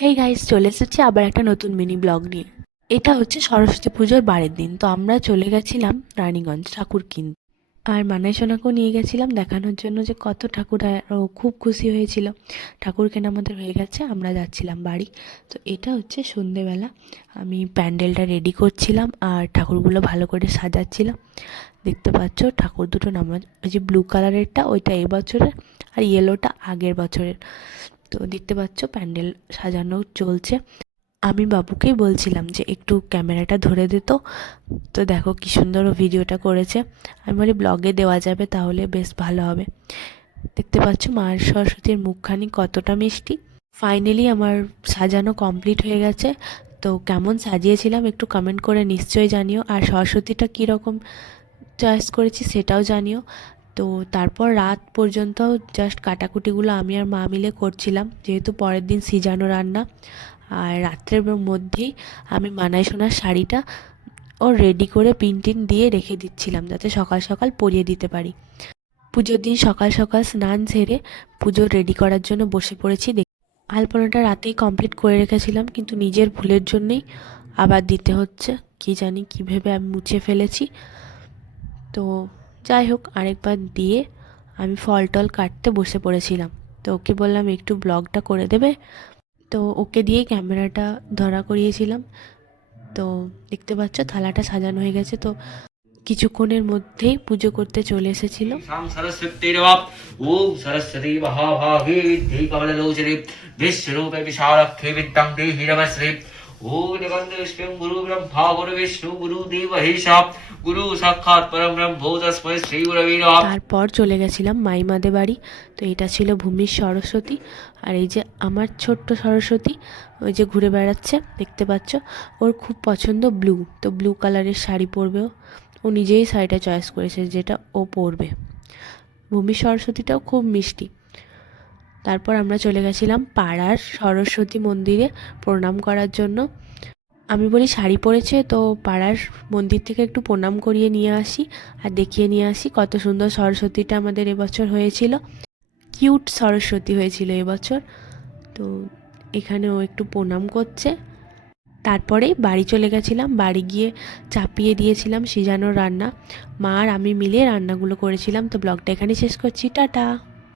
Hey guys, চলে এসেছি আবার একটা নতুন মিনি ব্লগ নিয়ে। এটা হচ্ছে সরস্বতী পুজোর বারের দিন। তো আমরা চলে গেছিলাম রানীগঞ্জ ঠাকুর কিনতে। আর মানাই সোনাকেও নিয়ে গেছিলাম দেখানোর জন্য যে কত ঠাকুর, ও খুব খুশি হয়েছিল। ঠাকুর কেনা আমাদের হয়ে গেছে, আমরা যাচ্ছিলাম বাড়ি। তো এটা হচ্ছে সন্ধেবেলা, আমি প্যান্ডেলটা রেডি করছিলাম আর ঠাকুরগুলো ভালো করে সাজাচ্ছিলাম। দেখতে পাচ্ছ ঠাকুর দুটো নামাজ, ওই যে ব্লু কালারেরটা ওইটা এবছরের, আর ইয়েলোটা আগের বছরের। তো দেখতে পাচ্ছ প্যান্ডেল সাজানো চলছে। আমি বাবুকেই বলছিলাম যে একটু ক্যামেরাটা ধরে দে। তো দেখো কি সুন্দর ও ভিডিওটা করেছে। আমি বলি ব্লগে দেওয়া যাবে, তাহলে বেশ ভালো হবে। দেখতে পাচ্ছ মার সরস্বতীর মুখখানি কতটা মিষ্টি। ফাইনালি আমার সাজানো কমপ্লিট হয়ে গেছে। তো কেমন সাজিয়েছিলাম একটু কমেন্ট করে নিশ্চয়ই জানিও, আর সরস্বতীটা কীরকম চয়েস করেছি সেটাও জানিও। তো তারপর রাত পর্যন্ত জাস্ট কাটাকুটিগুলো আমি আর মা মিলে করছিলাম, যেহেতু পরের দিন সিজানো রান্না। আর রাত্রের মধ্যেই আমি মানাই সোনার শাড়িটা ওর রেডি করে পিন টিন দিয়ে রেখে দিচ্ছিলাম, যাতে সকাল সকাল পরিয়ে দিতে পারি। পুজোর দিন সকাল সকাল স্নান সেরে পুজো রেডি করার জন্য বসে পড়েছি। আলপনাটা রাতেই কমপ্লিট করে রেখেছিলাম, কিন্তু নিজের ভুলের জন্যেই আবার দিতে হচ্ছে। কি জানি কী ভেবে আমি মুছে ফেলেছি। তো যাই হোক, আরেকবার দিয়ে আমি ফল টল কাটতে বসে পড়েছিলাম। তো ওকে বললাম একটু ব্লগটা করে দেবে। তো ওকে দিয়ে ক্যামেরাটা ধরা করিয়েছিলাম। তো দেখতে পাচ্ছ থালাটা সাজানো হয়ে গেছে। তো কিছুক্ষণের মধ্যেই পুজো করতে চলে এসেছিল। ওম সরস্বতী মহাভাগে বিদ্যে কমললোচনে বিশ্বরূপে বিশালাক্ষে বিদ্যাং দেহি নমস্তে। ওম নিবন্ধে গুরু ব্রহ্মা গুরু বিষ্ণু গুরু দেব মহেশা গুরু সাক্ষাৎ পরম ব্রহ্ম তস্मै শ্রী গুরবে নমঃ। তারপর চলে গেছিলাম মাইমাদের বাড়ি। তো এটা ছিল ভূমির সরস্বতী। আর এই যে আমার ছোট্ট সরস্বতী, ওই যে ঘুরে বেড়াচ্ছে দেখতে পাচ্ছ। ওর খুব পছন্দ ব্লু, তো ব্লু কালারের শাড়ি পরবে। ও নিজেই শাড়িটা চয়েস করেছে যেটা ও পরবে। ভূমির সরস্বতীটাও খুব মিষ্টি। তারপর আমরা চলে গেছিলাম পাড়ার সরস্বতী মন্দিরে প্রণাম করার জন্য। আমি বলি শাড়ি পরেছে, তো পাড়ার মন্দির থেকে একটু প্রণাম করিয়ে নিয়ে আসি আর দেখিয়ে নিয়ে আসি কত সুন্দর সরস্বতীটা আমাদের এবছর হয়েছিল। কিউট সরস্বতী হয়েছিল এবছর। তো এখানে ও একটু প্রণাম করছে। তারপরেই বাড়ি চলে গেছিলাম। বাড়ি গিয়ে চাপিয়ে দিয়েছিলাম সিজানোর রান্না। মা আর আমি মিলে রান্নাগুলো করেছিলাম। তো ব্লগটা এখানে শেষ করছি, টাটা।